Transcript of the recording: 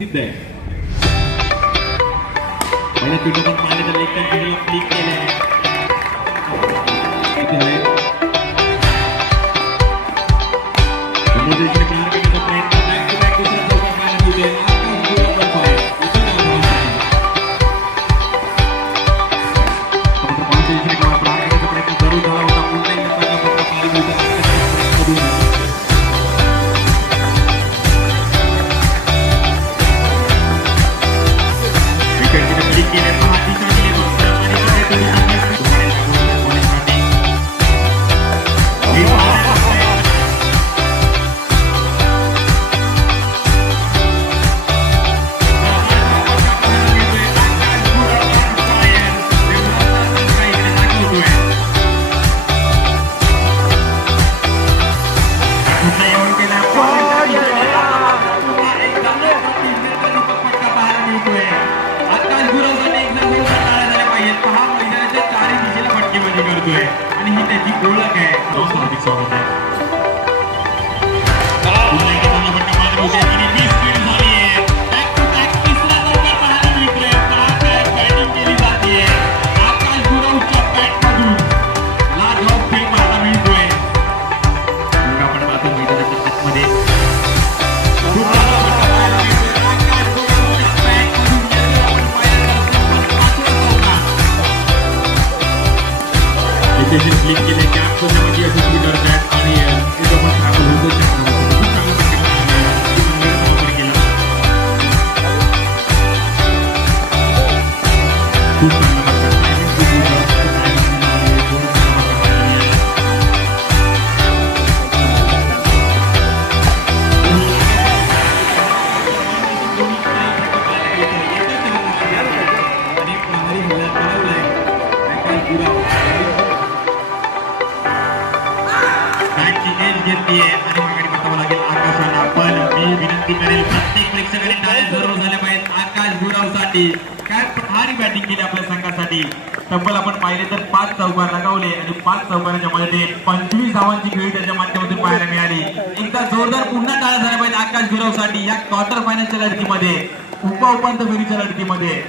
तिथे पहिल्या चुटून मारले तर एक चुटूला क्लिक केले तिथे आहे प्रयत्न बॅक टू बॅक दुसरा चौकार मारला तिथे जरूर झाला होता पुन्हा आणि ही त्याची ओळख आहे हार्दिक स्वागत आहे पुन्हा एकदा चांगला फटका मारला होता आणि 20 स्पीड झाली आहे बॅक टू बॅक तिसरा चौकार पाहायला मिळतोय बॅटिंग केली जाते आकाश गुरवच्या बॅटमधून लाजवाब खेळ पाहायला मिळतोय आपण पाहतो मैदानाच्या आतमध्ये क्लिक केले कॅप मध्ये यशस्वी करत आहेत आणि खूप घेतली आहे आणि मागणी बघावं लागेल आकाशाला पण मी विनंती करेल प्रत्येक प्रेक्षकाने टाळ्या जरूर झाल्या पाहिजेत आकाश गुरावसाठी काय भारी बॅटिंग केली आपल्या संघासाठी तब्बल आपण पाहिले तर 5 चौकार लगावले आणि 5 चौकाराच्या मध्ये 25 धावांची खेळी त्याच्या माध्यमातून पाहायला मिळाली एकदा जोरदार पुन्हा टाळ्या झाल्या पाहिजेत आकाश गुरावसाठी या क्वार्टर फायनलच्या लढतीमध्ये उपांत्य फेरीच्या लढतीमध्ये